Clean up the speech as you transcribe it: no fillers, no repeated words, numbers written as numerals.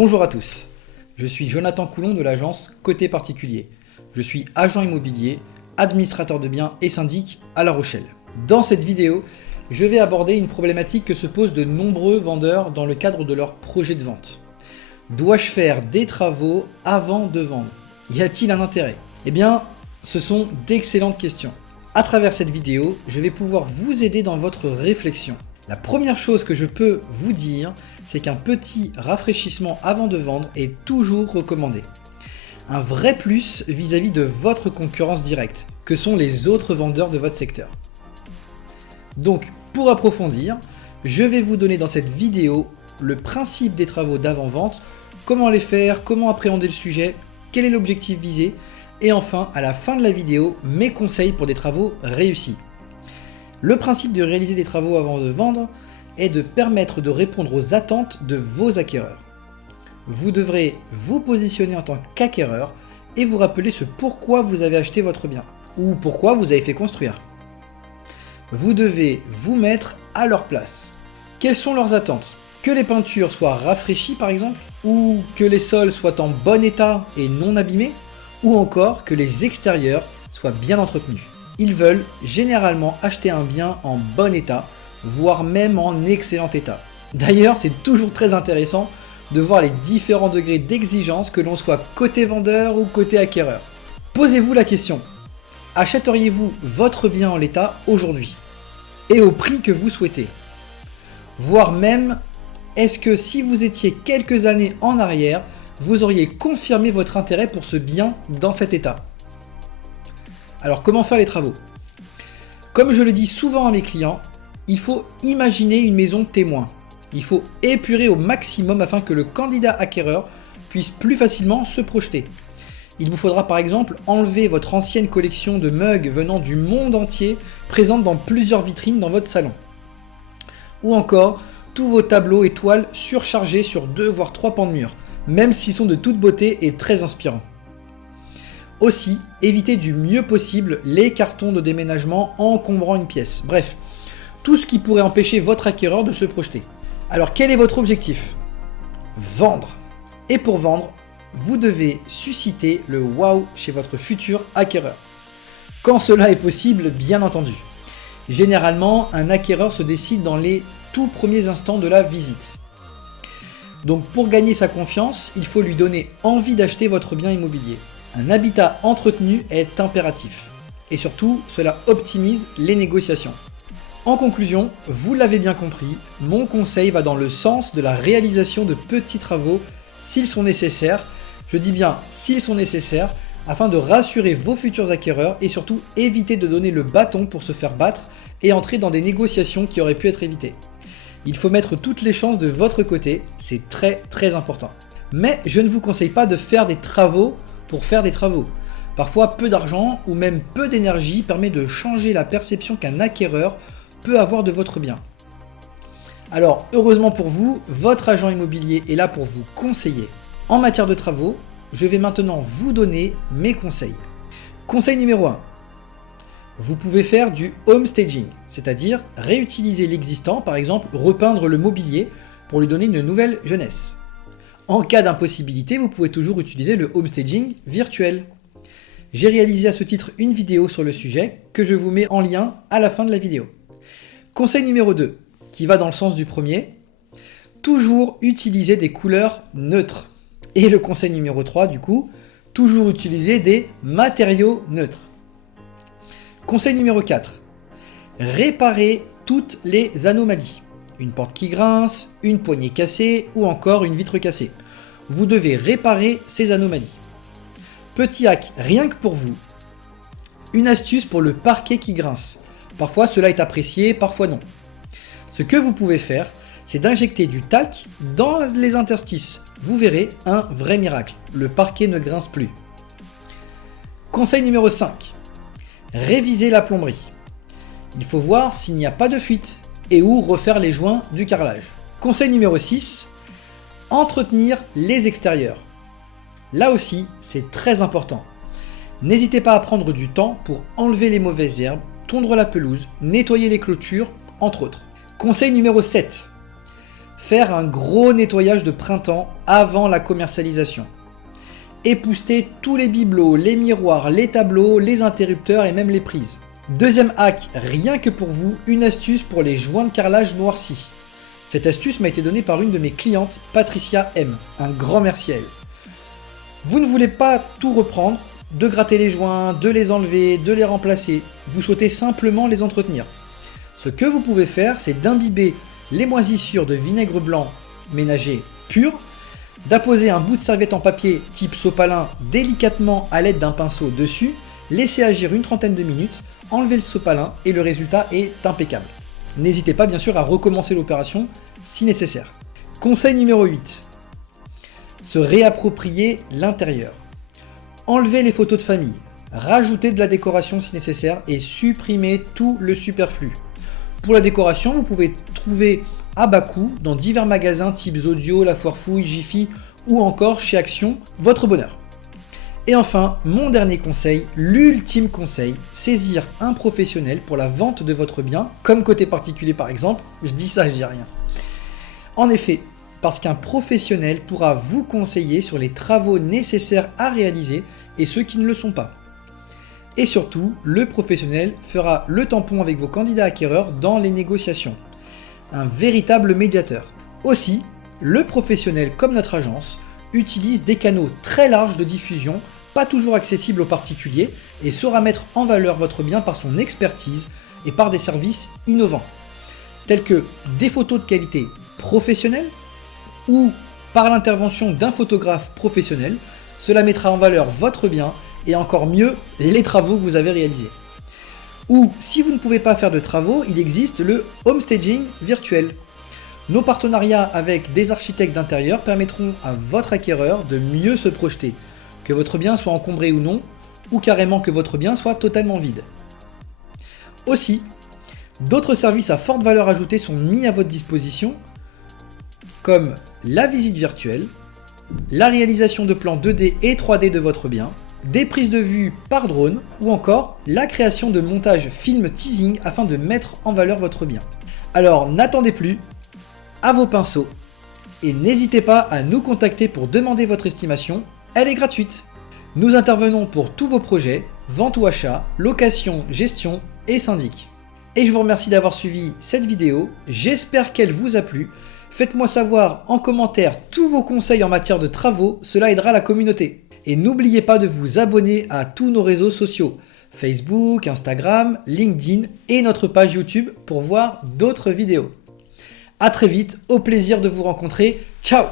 Bonjour à tous, je suis Jonathan Coulon de l'agence Côté Particulier. Je suis agent immobilier, administrateur de biens et syndic à La Rochelle. Dans cette vidéo, je vais aborder une problématique que se posent de nombreux vendeurs dans le cadre de leur projet de vente. Dois-je faire des travaux avant de vendre? Y a-t-il un intérêt? Eh bien, ce sont d'excellentes questions. À travers cette vidéo, je vais pouvoir vous aider dans votre réflexion. La première chose que je peux vous dire, c'est qu'un petit rafraîchissement avant de vendre est toujours recommandé. Un vrai plus vis-à-vis de votre concurrence directe, que sont les autres vendeurs de votre secteur. Donc, pour approfondir, je vais vous donner dans cette vidéo le principe des travaux d'avant-vente, comment les faire, comment appréhender le sujet, quel est l'objectif visé, et enfin, à la fin de la vidéo, mes conseils pour des travaux réussis. Le principe de réaliser des travaux avant de vendre est de permettre de répondre aux attentes de vos acquéreurs. Vous devrez vous positionner en tant qu'acquéreur et vous rappeler ce pourquoi vous avez acheté votre bien ou pourquoi vous avez fait construire. Vous devez vous mettre à leur place. Quelles sont leurs attentes? Que les peintures soient rafraîchies par exemple, ou que les sols soient en bon état et non abîmés, ou encore que les extérieurs soient bien entretenus. Ils veulent généralement acheter un bien en bon état, voire même en excellent état. D'ailleurs, c'est toujours très intéressant de voir les différents degrés d'exigence que l'on soit côté vendeur ou côté acquéreur. Posez-vous la question, achèteriez-vous votre bien en l'état aujourd'hui et au prix que vous souhaitez? Voire même, est-ce que si vous étiez quelques années en arrière, vous auriez confirmé votre intérêt pour ce bien dans cet état? Alors comment faire les travaux? Comme je le dis souvent à mes clients, il faut imaginer une maison témoin. Il faut épurer au maximum afin que le candidat acquéreur puisse plus facilement se projeter. Il vous faudra par exemple enlever votre ancienne collection de mugs venant du monde entier, présente dans plusieurs vitrines dans votre salon. Ou encore, tous vos tableaux et toiles surchargés sur 2 voire 3 pans de mur, même s'ils sont de toute beauté et très inspirants. Aussi, évitez du mieux possible les cartons de déménagement encombrant une pièce. Bref, tout ce qui pourrait empêcher votre acquéreur de se projeter. Alors quel est votre objectif? Vendre. Et pour vendre, vous devez susciter le wow chez votre futur acquéreur. Quand cela est possible, bien entendu. Généralement, un acquéreur se décide dans les tout premiers instants de la visite. Donc pour gagner sa confiance, il faut lui donner envie d'acheter votre bien immobilier. Un habitat entretenu est impératif. Et surtout, cela optimise les négociations. En conclusion, vous l'avez bien compris, mon conseil va dans le sens de la réalisation de petits travaux s'ils sont nécessaires. Je dis bien s'ils sont nécessaires, afin de rassurer vos futurs acquéreurs et surtout éviter de donner le bâton pour se faire battre et entrer dans des négociations qui auraient pu être évitées. Il faut mettre toutes les chances de votre côté, c'est très important. Mais je ne vous conseille pas de faire des travaux pour faire des travaux. Parfois, peu d'argent ou même peu d'énergie permet de changer la perception qu'un acquéreur peut avoir de votre bien. Alors, heureusement pour vous, votre agent immobilier est là pour vous conseiller. En matière de travaux, je vais maintenant vous donner mes conseils. Conseil numéro 1. Vous pouvez faire du home staging, c'est-à-dire réutiliser l'existant, par exemple repeindre le mobilier pour lui donner une nouvelle jeunesse. En cas d'impossibilité, vous pouvez toujours utiliser le home staging virtuel. J'ai réalisé à ce titre une vidéo sur le sujet que je vous mets en lien à la fin de la vidéo. Conseil numéro 2, qui va dans le sens du premier, toujours utiliser des couleurs neutres. Et le conseil numéro 3, du coup, toujours utiliser des matériaux neutres. Conseil numéro 4, réparer toutes les anomalies. Une porte qui grince, une poignée cassée ou encore une vitre cassée. Vous devez réparer ces anomalies. Petit hack, rien que pour vous. Une astuce pour le parquet qui grince. Parfois cela est apprécié, parfois non. Ce que vous pouvez faire, c'est d'injecter du talc dans les interstices. Vous verrez un vrai miracle. Le parquet ne grince plus. Conseil numéro 5. Réviser la plomberie. Il faut voir s'il n'y a pas de fuite et ou refaire les joints du carrelage. Conseil numéro 6. Entretenir les extérieurs. Là aussi, c'est très important. N'hésitez pas à prendre du temps pour enlever les mauvaises herbes, tondre la pelouse, nettoyer les clôtures, entre autres. Conseil numéro 7. Faire un gros nettoyage de printemps avant la commercialisation. Épousseter tous les bibelots, les miroirs, les tableaux, les interrupteurs et même les prises. Deuxième hack, rien que pour vous, une astuce pour les joints de carrelage noircis. Cette astuce m'a été donnée par une de mes clientes, Patricia M. Un grand merci à elle. Vous ne voulez pas tout reprendre, de gratter les joints, de les enlever, de les remplacer. Vous souhaitez simplement les entretenir. Ce que vous pouvez faire, c'est d'imbiber les moisissures de vinaigre blanc ménager pur, d'apposer un bout de serviette en papier type sopalin délicatement à l'aide d'un pinceau dessus, laisser agir une trentaine de minutes, enlever le sopalin et le résultat est impeccable. N'hésitez pas bien sûr à recommencer l'opération si nécessaire. Conseil numéro 8. Se réapproprier l'intérieur. Enlevez les photos de famille, rajoutez de la décoration si nécessaire et supprimez tout le superflu. Pour la décoration, vous pouvez trouver à bas coût dans divers magasins type Zodio, La Foire Fouille, Jiffy ou encore chez Action, votre bonheur. Et enfin, mon dernier conseil, l'ultime conseil, saisir un professionnel pour la vente de votre bien, comme côté particulier par exemple, je dis ça, je dis rien. En effet, parce qu'un professionnel pourra vous conseiller sur les travaux nécessaires à réaliser et ceux qui ne le sont pas. Et surtout, le professionnel fera le tampon avec vos candidats acquéreurs dans les négociations. Un véritable médiateur. Aussi, le professionnel comme notre agence utilise des canaux très larges de diffusion, pas toujours accessibles aux particuliers, et saura mettre en valeur votre bien par son expertise et par des services innovants, tels que des photos de qualité professionnelle ou par l'intervention d'un photographe professionnel. Cela mettra en valeur votre bien et encore mieux les travaux que vous avez réalisés. Ou si vous ne pouvez pas faire de travaux, il existe le homestaging virtuel. Nos partenariats avec des architectes d'intérieur permettront à votre acquéreur de mieux se projeter, que votre bien soit encombré ou non, ou carrément que votre bien soit totalement vide. Aussi, d'autres services à forte valeur ajoutée sont mis à votre disposition, comme la visite virtuelle, la réalisation de plans 2D et 3D de votre bien, des prises de vue par drone ou encore la création de montages film teasing afin de mettre en valeur votre bien. Alors n'attendez plus, à vos pinceaux et n'hésitez pas à nous contacter pour demander votre estimation, elle est gratuite. Nous intervenons pour tous vos projets, vente ou achat, location, gestion et syndic. Et je vous remercie d'avoir suivi cette vidéo, j'espère qu'elle vous a plu. Faites-moi savoir en commentaire tous vos conseils en matière de travaux, cela aidera la communauté. Et n'oubliez pas de vous abonner à tous nos réseaux sociaux, Facebook, Instagram, LinkedIn et notre page YouTube pour voir d'autres vidéos. A très vite, au plaisir de vous rencontrer, ciao!